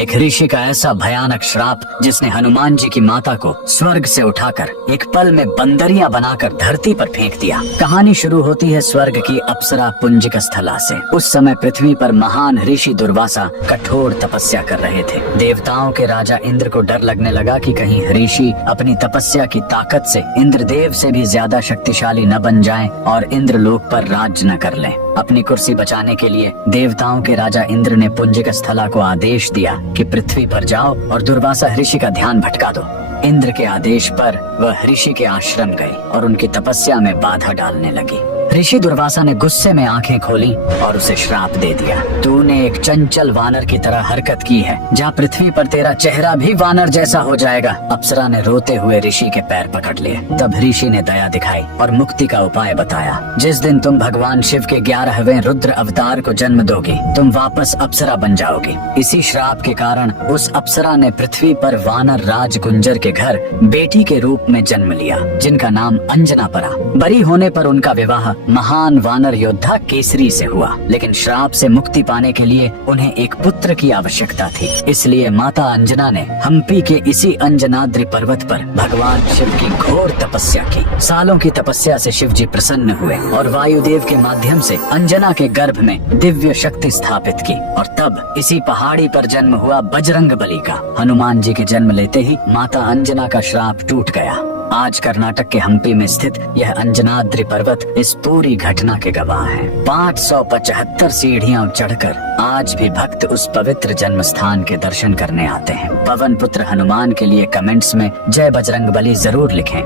एक ऋषि का ऐसा भयानक श्राप जिसने हनुमान जी की माता को स्वर्ग से उठाकर एक पल में बंदरिया बनाकर धरती पर फेंक दिया। कहानी शुरू होती है स्वर्ग की अप्सरा पुंजिक स्थला से। उस समय पृथ्वी पर महान ऋषि दुर्वासा कठोर तपस्या कर रहे थे। देवताओं के राजा इंद्र को डर लगने लगा कि कहीं ऋषि अपनी तपस्या की ताकत से इंद्रदेव से भी ज्यादा शक्तिशाली न बन जाएं और इंद्रलोक पर राज न कर लें। अपनी कुर्सी बचाने के लिए देवताओं के राजा इंद्र ने पुंजिक स्थला को आदेश दिया कि पृथ्वी पर जाओ और दुर्वासा ऋषि का ध्यान भटका दो। इंद्र के आदेश पर वह ऋषि के आश्रम गई और उनकी तपस्या में बाधा डालने लगी। ऋषि दुर्वासा ने गुस्से में आंखें खोली और उसे श्राप दे दिया। तूने एक चंचल वानर की तरह हरकत की है, जहाँ पृथ्वी पर तेरा चेहरा भी वानर जैसा हो जाएगा। अप्सरा ने रोते हुए ऋषि के पैर पकड़ लिए। तब ऋषि ने दया दिखाई और मुक्ति का उपाय बताया। जिस दिन तुम भगवान शिव के 11वें रुद्र अवतार को जन्म दोगे, तुम वापस अप्सरा बन जाओगे। इसी श्राप के कारण उस अप्सरा ने पृथ्वी पर वानर राज गुंजर के घर बेटी के रूप में जन्म लिया, जिनका नाम अंजना पड़ा। बड़ी होने पर उनका विवाह महान वानर योद्धा केसरी से हुआ, लेकिन श्राप से मुक्ति पाने के लिए उन्हें एक पुत्र की आवश्यकता थी। इसलिए माता अंजना ने हम्पी के इसी अंजनाद्रि पर्वत पर भगवान शिव की घोर तपस्या की। सालों की तपस्या से शिव जी प्रसन्न हुए और वायुदेव के माध्यम से अंजना के गर्भ में दिव्य शक्ति स्थापित की। और तब इसी पहाड़ी पर जन्म हुआ बजरंग बली का। हनुमान जी के जन्म लेते ही माता अंजना का श्राप टूट गया। आज कर्नाटक के हम्पी में स्थित यह अंजनाद्रि पर्वत इस पूरी घटना के गवाह है। 575 सीढ़ियां चढ़कर आज भी भक्त उस पवित्र जन्म स्थान के दर्शन करने आते हैं। पवन पुत्र हनुमान के लिए कमेंट्स में जय बजरंग बली जरूर लिखें।